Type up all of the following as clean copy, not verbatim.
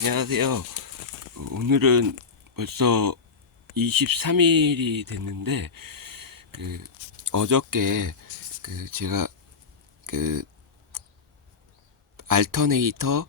안녕하세요. 오늘은 벌써 23일이 됐는데, 어저께, 제가, 그, 알터네이터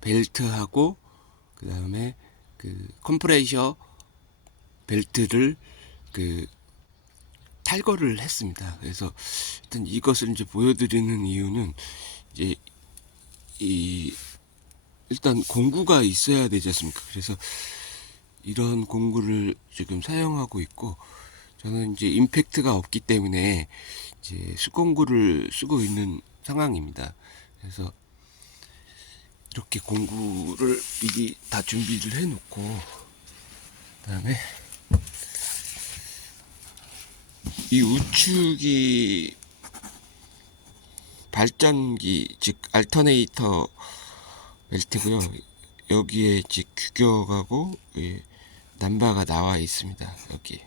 벨트하고, 그 다음에, 컴프레셔 벨트를, 그, 탈거를 했습니다. 그래서, 일단 이것을 이제 보여드리는 이유는, 이제, 이, 일단 공구가 있어야 되지 않습니까? 그래서 이런 공구를 지금 사용하고 있고, 저는 이제 임팩트가 없기 때문에 이제 수공구를 쓰고 있는 상황입니다. 그래서 이렇게 공구를 미리 다 준비를 해 놓고, 그다음에 이 우측이 발전기, 즉 알터네이터 벨트고요. 여기에 이제 규격하고 남바가 나와 있습니다. 여기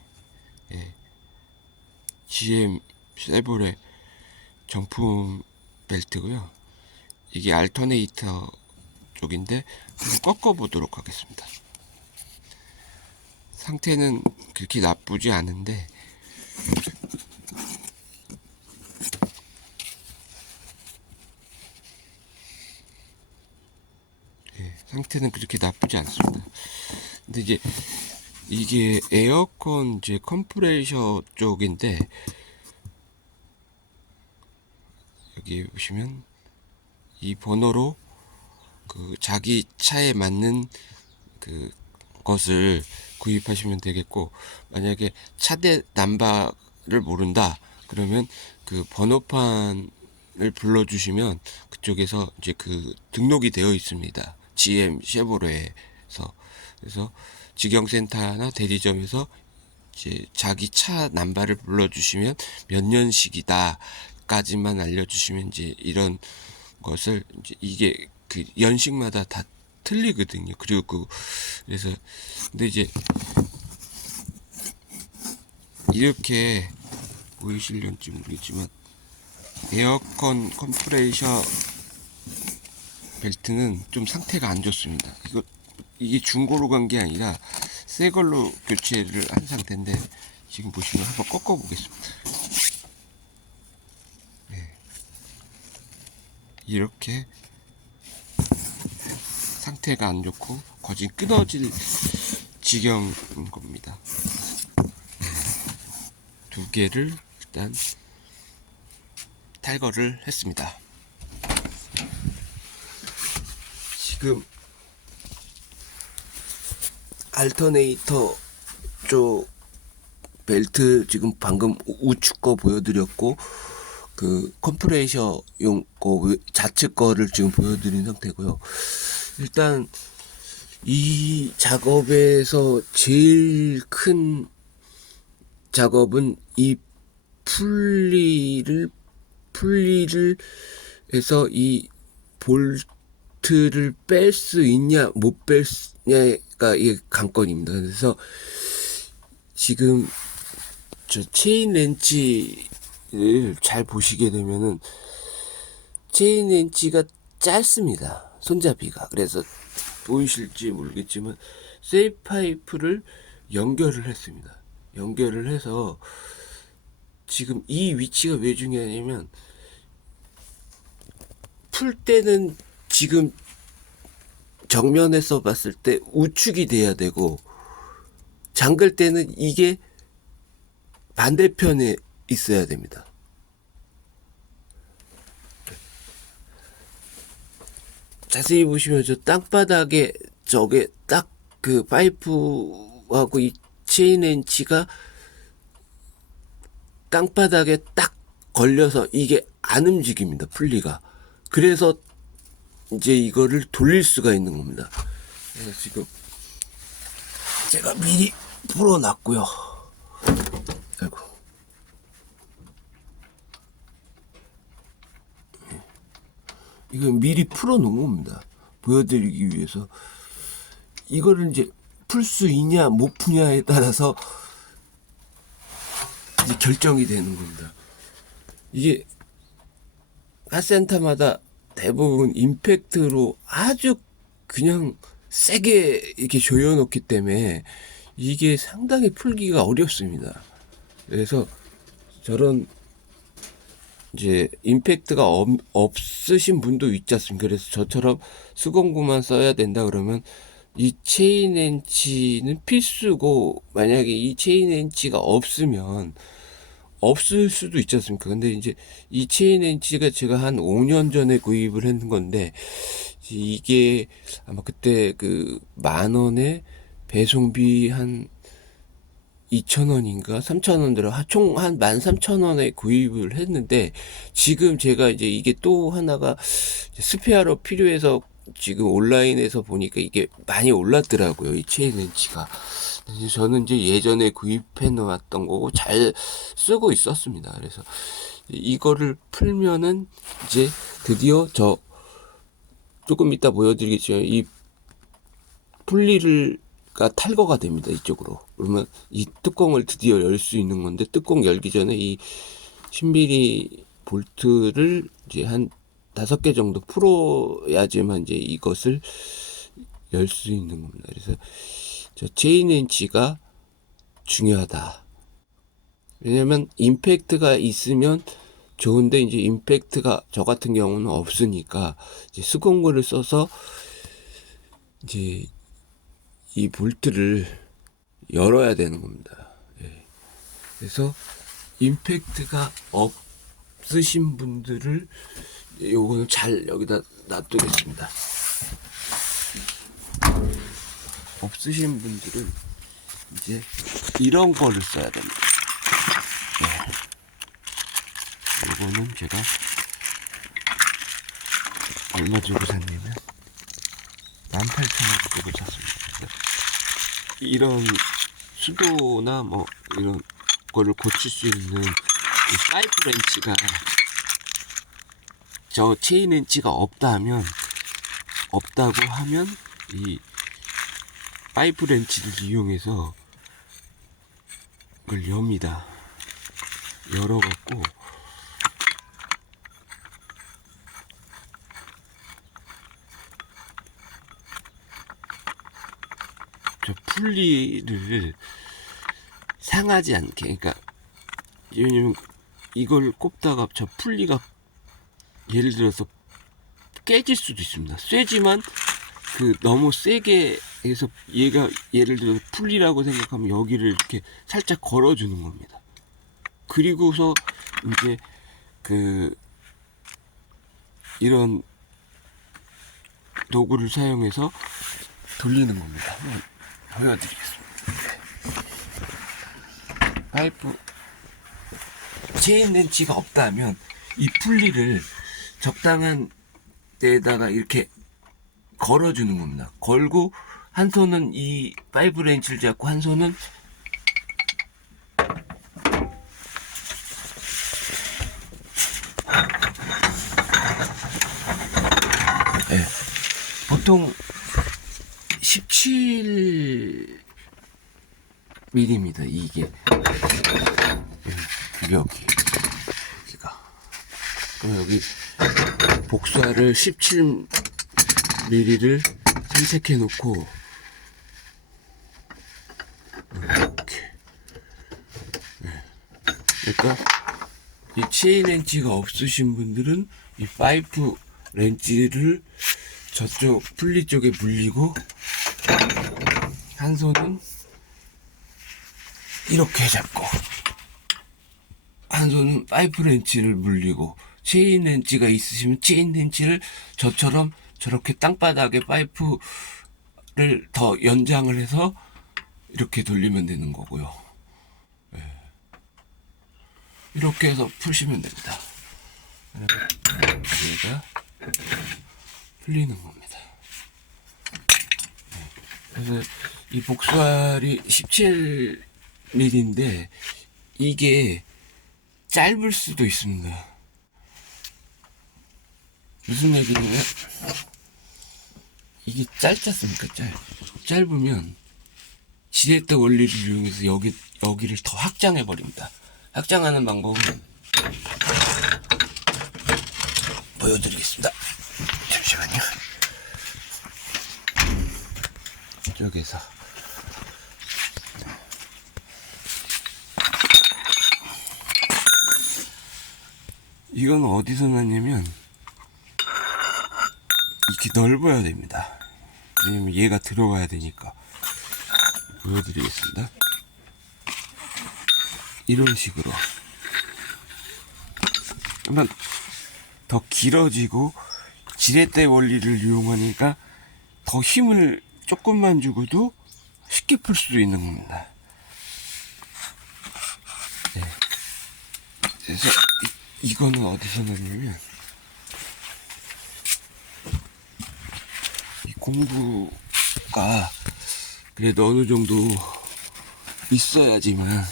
GM 쉐보레 정품 벨트고요. 이게 알터네이터 쪽인데 한번 꺾어 보도록 하겠습니다. 상태는 그렇게 나쁘지 않은데, 상태는 그렇게 나쁘지 않습니다. 근데 이제 이게 에어컨 이제 컴프레셔 쪽인데, 여기 보시면 이 번호로 자기 차에 맞는 것을 구입하시면 되겠고, 만약에 차대 남바를 모른다 그러면 그 번호판을 불러주시면 그쪽에서 이제 등록이 되어 있습니다. GM 쉐보레에서. 그래서 직영센터나 대리점에서 이제 자기 차 남바를 불러주시면 몇 년식이다 까지만 알려주시면 이제 이런 것을, 이제 이게 연식마다 다 틀리거든요. 그리고 그래서 근데 이제 이렇게 보이실런지 모르겠지만 에어컨 컴프레셔 벨트는 좀 상태가 안 좋습니다. 이게 중고로 간 게 아니라 새 걸로 교체를 한 상태인데, 지금 보시면 한번 꺾어 보겠습니다. 이렇게 상태가 안 좋고 거진 끊어질 지경인 겁니다. 두 개를 일단 탈거를 했습니다. 지금 알터네이터 쪽 벨트 지금 방금 우측 거 보여드렸고, 컴프레셔용 거 좌측 거를 지금 보여드린 상태고요. 일단 이 작업에서 제일 큰 작업은 이 풀리를 해서 이 볼트를 뺄 수 있냐 못 뺄냐가 이게 관건입니다. 그래서 지금 저 체인 렌치를 잘 보시게 되면은 체인 렌치가 짧습니다. 손잡이가. 그래서 보이실지 모르겠지만 세이 파이프를 연결을 했습니다. 연결을 해서 지금 이 위치가 왜 중요하냐면, 풀 때는 지금 정면에서 봤을 때 우측이 돼야 되고, 잠글 때는 이게 반대편에 있어야 됩니다. 자세히 보시면 저 땅바닥에 저게 딱 파이프하고 이 체인 렌치가 땅바닥에 딱 걸려서 이게 안 움직입니다. 풀리가. 그래서 이제 이거를 돌릴 수가 있는 겁니다. 그래서 지금 제가 미리 풀어놨고요. 아이고. 이건 미리 풀어놓은 겁니다. 보여드리기 위해서. 이거를 이제 풀 수 있냐 못 푸냐에 따라서 이제 결정이 되는 겁니다. 이게 카센터마다 대부분 임팩트로 아주 그냥 세게 이렇게 조여놓기 때문에 이게 상당히 풀기가 어렵습니다. 그래서 저런 이제 임팩트가 없으신 분도 있지 않습니까? 그래서 저처럼 수공구만 써야 된다 그러면 이 체인 렌치는 필수고, 만약에 이 체인 렌치가 없으면 없을 수도 있지 않습니까? 근데 이제 이 체인 렌치가 제가 한 5년 전에 구입을 했는 건데, 이게 아마 그때 그 10,000원에 배송비 한 2,000원인가 3,000원 들어 총 한 13,000원에 구입을 했는데, 지금 제가 이제 이게 또 하나가 스페어로 필요해서 지금 온라인에서 보니까 이게 많이 올랐더라고요, 이 체인 렌치가. 저는 이제 예전에 구입해 놓았던 거고 잘 쓰고 있었습니다. 그래서 이거를 풀면은 이제 드디어 저 조금 이따 보여드리겠지만 이 분리가 탈거가 됩니다, 이쪽으로. 그러면 이 뚜껑을 드디어 열 수 있는 건데, 뚜껑 열기 전에 이 10mm 볼트를 이제 한 5개 정도 풀어야지만 이제 이것을 열 수 있는 겁니다. 그래서 저 체인 렌치가 중요하다. 왜냐면 임팩트가 있으면 좋은데, 이제 임팩트가 저 같은 경우는 없으니까 이제 수공구를 써서 이제 이 볼트를 열어야 되는 겁니다. 예. 그래서 임팩트가 없으신 분들을 요거는 잘 여기다 놔두겠습니다. 없으신 분들은 이제 이런 거를 써야 됩니다. 네. 이거는 제가 얼마 주고 샀냐면 18,000원 주고 샀습니다. 이런 수도나 뭐 이런 거를 고칠 수 있는 파이프 렌치가, 저 체인 렌치가 없다고 하면 이 파이프 렌치를 이용해서 그걸 엽니다. 열어갖고 저 풀리를 상하지 않게, 그러니까 왜냐면 이걸 꼽다가 저 풀리가 예를 들어서 깨질 수도 있습니다. 쇠지만 그 너무 세게 해서 얘가 예를 들어서 풀리라고 생각하면 여기를 이렇게 살짝 걸어주는 겁니다. 그리고서 이제 그 이런 도구를 사용해서 돌리는 겁니다. 한번 보여드리겠습니다. 파이프 체인 렌치가 없다면 이 풀리를 적당한 데에다가 이렇게 걸어주는 겁니다. 걸고 한 손은 이 파이프 렌치를 잡고 한 손은 네. 보통 17mm입니다. 이게 여기가. 그럼 여기 복사를 17mm를 산책해 놓고 이렇게. 네. 그러니까 이 체인 렌치가 없으신 분들은 이 파이프 렌치를 저쪽 풀리 쪽에 물리고, 한 손은 이렇게 잡고 한 손은 파이프 렌치를 물리고, 체인 렌치가 있으시면 체인 렌치를 저처럼 저렇게 땅바닥에 파이프를 더 연장을 해서 이렇게 돌리면 되는 거고요. 네. 이렇게 해서 푸시면 됩니다. 얘가 풀리는 겁니다. 네. 그래서 이 복수알이 17mm인데 이게 짧을 수도 있습니다. 무슨 얘기냐면 이게 짧지 않습니까? 짧으면 지렛대 원리를 이용해서 여기를 더 확장해 버립니다. 확장하는 방법은 보여드리겠습니다. 잠시만요. 이쪽에서 이건 어디서 났냐면 이렇게 넓어야 됩니다. 왜냐면 얘가 들어가야 되니까. 보여드리겠습니다. 이런 식으로 그러면 더 길어지고 지렛대 원리를 이용하니까 더 힘을 조금만 주고도 쉽게 풀 수 있는 겁니다. 네. 그래서 이거는 어디서 났냐면 이 공구가 그래도 어느 정도 있어야지만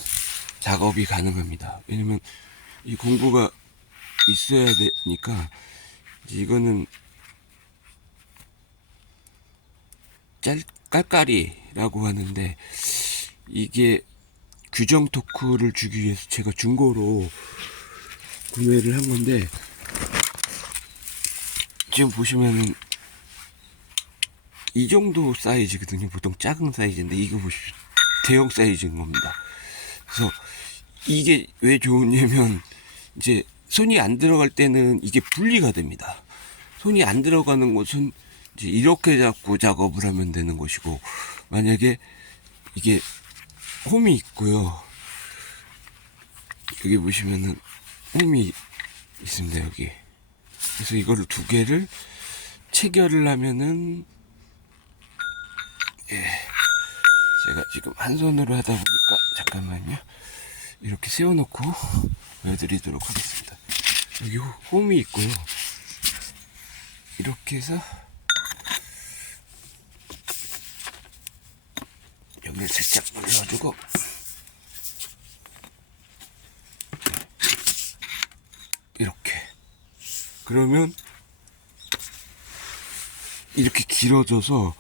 작업이 가능합니다. 왜냐면 이 공구가 있어야 되니까 이거는 깔깔이라고 하는데 이게 규정 토크를 주기 위해서 제가 중고로 구매를 한 건데 지금 보시면은 이 정도 사이즈거든요. 보통 작은 사이즈인데 이거 보십시오. 대형 사이즈인 겁니다. 그래서 이게 왜 좋으냐면 이제 손이 안 들어갈 때는 이게 분리가 됩니다. 손이 안 들어가는 곳은 이제 이렇게 잡고 작업을 하면 되는 것이고, 만약에 이게 홈이 있고요. 여기 보시면은 홈이 있습니다. 여기. 그래서 이거를 두 개를 체결을 하면은 제가 지금 한 손으로 하다 보니까 잠깐만요. 이렇게 세워놓고 보여드리도록 하겠습니다. 여기 홈이 있고요. 이렇게 해서 여기를 살짝 눌러주고 이렇게 그러면 이렇게 길어져서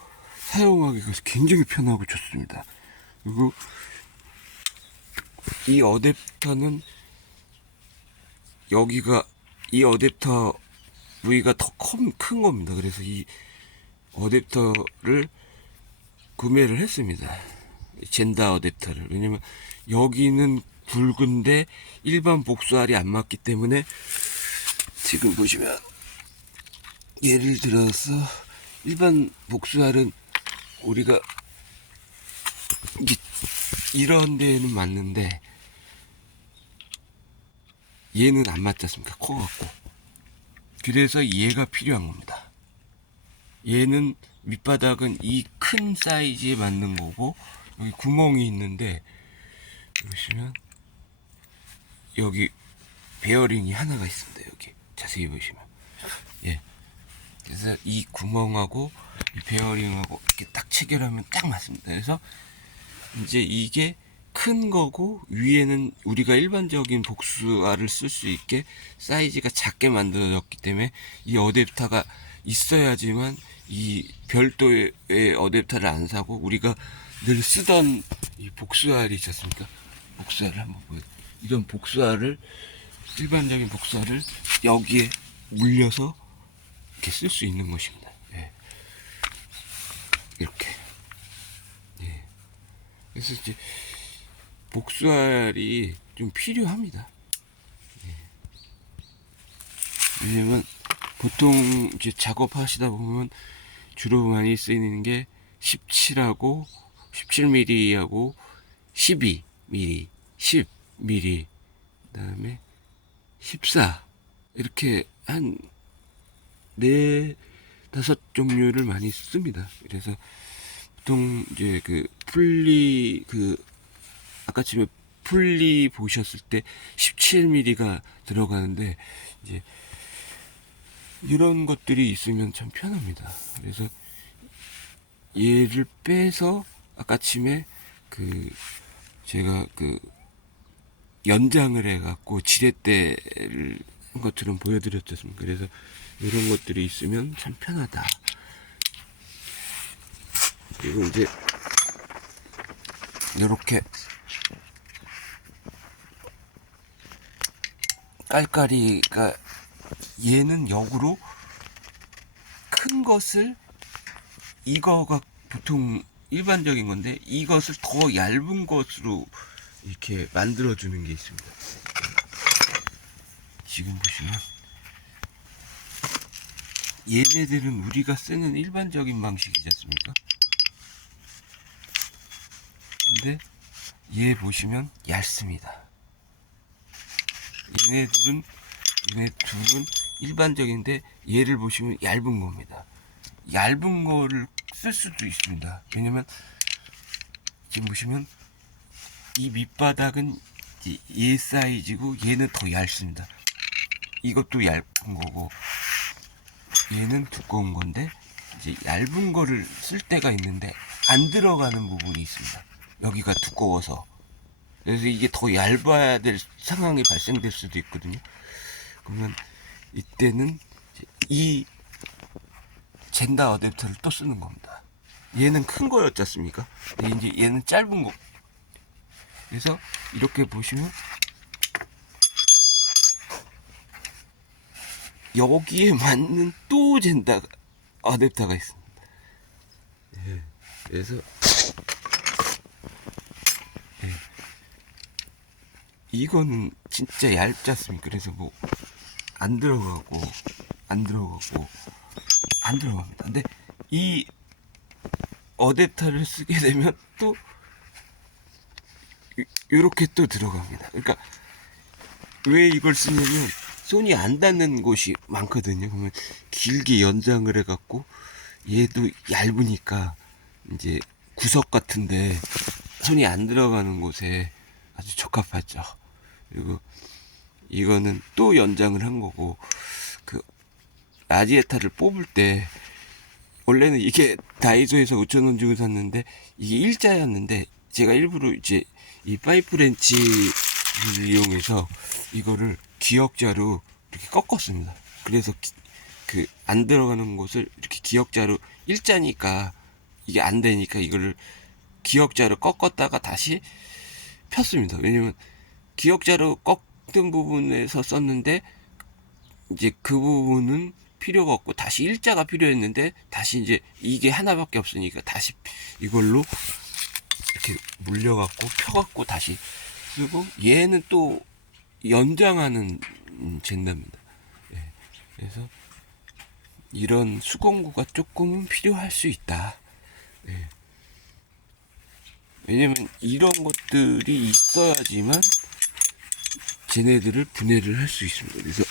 사용하기가 굉장히 편하고 좋습니다. 그리고 이 어댑터는 여기가 이 어댑터 부위가 더 큰 겁니다. 그래서 이 어댑터를 구매를 했습니다. 젠다 어댑터를. 왜냐면 여기는 굵은데 일반 복수알이 안 맞기 때문에 지금 보시면 예를 들어서 일반 복수알은 우리가 이런 데는 맞는데 얘는 안 맞지 않습니까? 커갖고. 그래서 얘가 필요한 겁니다. 얘는 밑바닥은 이 큰 사이즈에 맞는 거고 여기 구멍이 있는데 보시면 여기 베어링이 하나가 있습니다. 여기 자세히 보시면 예. 그래서 이 구멍하고 이 베어링하고 이렇게 딱 체결하면 딱 맞습니다. 그래서 이제 이게 큰 거고 위에는 우리가 일반적인 복수알을 쓸 수 있게 사이즈가 작게 만들어졌기 때문에 이 어댑터가 있어야지만 이 별도의 어댑터를 안 사고 우리가 늘 쓰던 이 복수알이 있지 않습니까? 복수알을 한번 보여. 이런 복수알을 일반적인 복수알을 여기에 물려서 이렇게 쓸 수 있는 것입니다. 예. 이렇게. 예. 그래서 이제 복수알이 좀 필요합니다. 예. 왜냐면 보통 이제 작업하시다 보면 주로 많이 쓰이는 게 17하고 17mm하고 12mm, 10mm, 그 다음에 14 이렇게 한 4-5 종류를 많이 씁니다. 그래서 보통 이제 아까 전에 풀리 보셨을 때 17mm가 들어가는데 이제 이런 것들이 있으면 참 편합니다. 그래서 얘를 빼서 아까 침에 제가 연장을 해갖고 지렛대를 한 것처럼 보여드렸잖습니까? 그래서 이런 것들이 있으면 참 편하다. 그리고 이제 이렇게 깔깔이가 얘는 역으로 큰 것을 이거가 보통 일반적인 건데 이것을 더 얇은 것으로 이렇게 만들어 주는 게 있습니다. 지금 보시면 얘네들은 우리가 쓰는 일반적인 방식이지 않습니까? 근데 얘 보시면 얇습니다. 얘네 둘은 일반적인데 얘를 보시면 얇은 겁니다. 얇은 거를 쓸 수도 있습니다. 왜냐면 지금 보시면 이 밑바닥은 얘 사이즈고 얘는 더 얇습니다. 이것도 얇은 거고 얘는 두꺼운 건데 이제 얇은 거를 쓸 때가 있는데 안 들어가는 부분이 있습니다. 여기가 두꺼워서. 그래서 이게 더 얇아야 될 상황이 발생될 수도 있거든요. 그러면 이때는 이 젠다 어댑터를 또 쓰는 겁니다. 얘는 큰 거였지 않습니까? 이제 얘는 짧은 거. 그래서 이렇게 보시면 여기에 맞는 또 젠다 어댑터가 있습니다. 네, 그래서 네, 이거는 진짜 얇지 않습니까? 그래서 뭐 안 들어가고 안 들어가고 안 들어갑니다. 근데 이 어댑터를 쓰게 되면 또 이렇게 또 들어갑니다. 그러니까 왜 이걸 쓰냐면 손이 안 닿는 곳이 많거든요. 그러면 길게 연장을 해갖고 얘도 얇으니까 이제 구석 같은데 손이 안 들어가는 곳에 아주 적합하죠. 그리고 이거는 또 연장을 한 거고 그 라지에타를 뽑을 때 원래는 이게 다이소에서 5,000원 주고 샀는데 이게 일자였는데 제가 일부러 이제 이 파이프 렌치를 이용해서 이거를 기역자로 이렇게 꺾었습니다. 그래서 그 안 들어가는 곳을 이렇게 기역자로 일자니까 이게 안 되니까 이거를 기역자로 꺾었다가 다시 폈습니다. 왜냐면 기역자로 꺾은 부분에서 썼는데 이제 그 부분은 필요가 없고 다시 일자가 필요했는데 다시 이제 이게 하나밖에 없으니까 다시 이걸로 이렇게 물려갖고 펴갖고 다시 쓰고 얘는 또 연장하는 젠다입니다. 예, 그래서 이런 수공구가 조금은 필요할 수 있다. 예. 왜냐면 이런 것들이 있어야지만 쟤네들을 분해를 할 수 있습니다. 그래서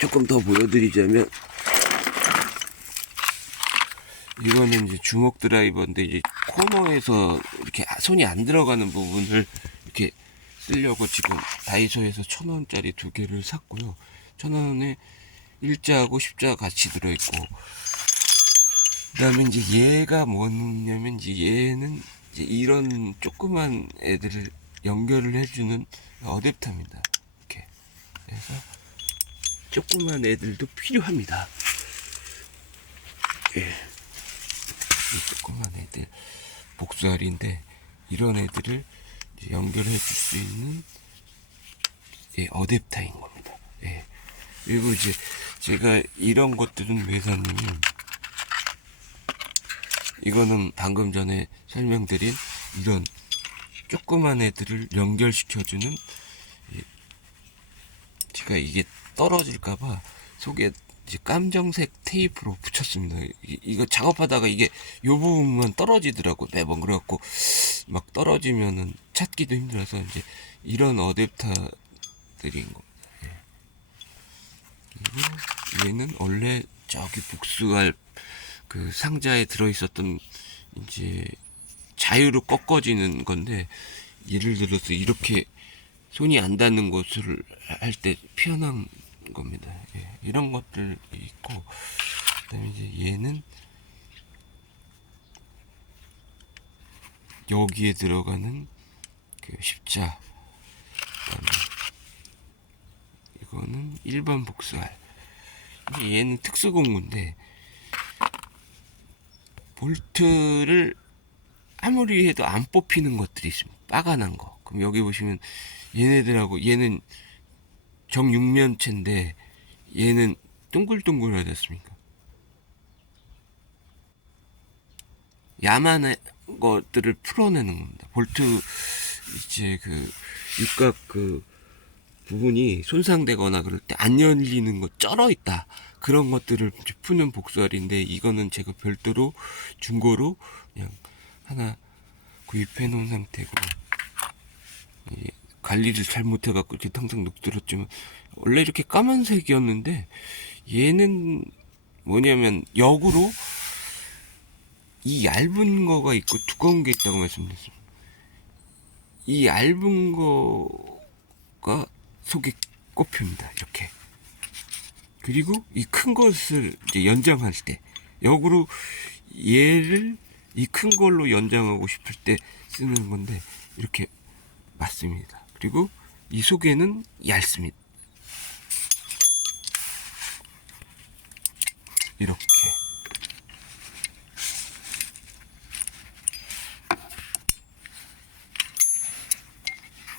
조금 더 보여드리자면 이거는 이제 주먹 드라이버인데 이제 코너에서 이렇게 손이 안 들어가는 부분을 이렇게 쓰려고 지금 다이소에서 1,000원짜리 2개를 샀고요. 1,000원에 일자하고 십자가 같이 들어있고 그 다음에 이제 얘가 뭐냐면 이제 얘는 이제 이런 조그만 애들을 연결을 해주는 어댑터입니다. 이렇게 그래서 조그만 애들도 필요합니다. 예. 이 조그만 애들 복수알인데 이런 애들을 연결해 줄 수 있는 예, 어댑터인 겁니다. 예. 그리고 이제 제가 이런 것들은 왜 샀냐면 이거는 방금 전에 설명드린 이런 조그만 애들을 연결시켜주는 제가 이게 떨어질까봐 속에 이제 깜정색 테이프로 붙였습니다. 이거 작업하다가 이게 요 부분만 떨어지더라고 매번. 그래갖고 막 떨어지면은 찾기도 힘들어서 이제 이런 어댑터들인 거. 예. 그리고 얘는 원래 저기 복수할 그 상자에 들어있었던 이제 자유로 꺾어지는 건데 예를 들어서 이렇게 손이 안 닿는 곳을 할 때 피어난 겁니다. 예, 이런 것들이 있고 그다음에 이제 얘는 여기에 들어가는 그 십자 그다음에 이거는 일반 복수알 얘는 특수공구인데 볼트를 아무리 해도 안 뽑히는 것들이 있습니다. 빠가난 거. 그럼 여기 보시면 얘네들하고 얘는 정육면체인데 얘는 동글동글하지 않습니까? 야만한 것들을 풀어내는 겁니다. 볼트 이제 그 육각 그 부분이 손상되거나 그럴 때 안 열리는 거 쩔어 있다. 그런 것들을 이제 푸는 복수알인데 이거는 제가 별도로 중고로 그냥 하나 구입해 놓은 상태고 관리를 잘못해갖고 이렇게 항상 녹슬었지만 원래 이렇게 까만색이었는데 얘는 뭐냐면 역으로 이 얇은 거가 있고 두꺼운 게 있다고 말씀드렸습니다. 이 얇은 거가 속에 꼽힙니다. 이렇게. 그리고 이 큰 것을 이제 연장할 때 역으로 얘를 이 큰 걸로 연장하고 싶을 때 쓰는 건데 이렇게 맞습니다. 그리고 이 속에는 얇습니다. 이렇게.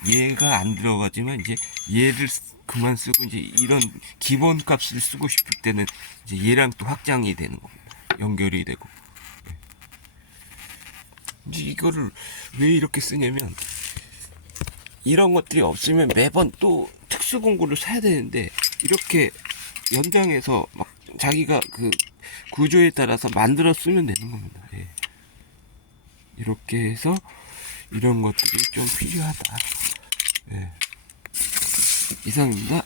얘가 안 들어가지만 이제 얘를 그만 쓰고 이제 이런 기본 값을 쓰고 싶을 때는 이제 얘랑 또 확장이 되는 겁니다. 연결이 되고. 이제 이거를 왜 이렇게 쓰냐면 이런 것들이 없으면 매번 또 특수 공구를 사야 되는데 이렇게 연장해서 막 자기가 그 구조에 따라서 만들어 쓰면 되는 겁니다. 예. 이렇게 해서 이런 것들이 좀 필요하다. 예. 이상입니다.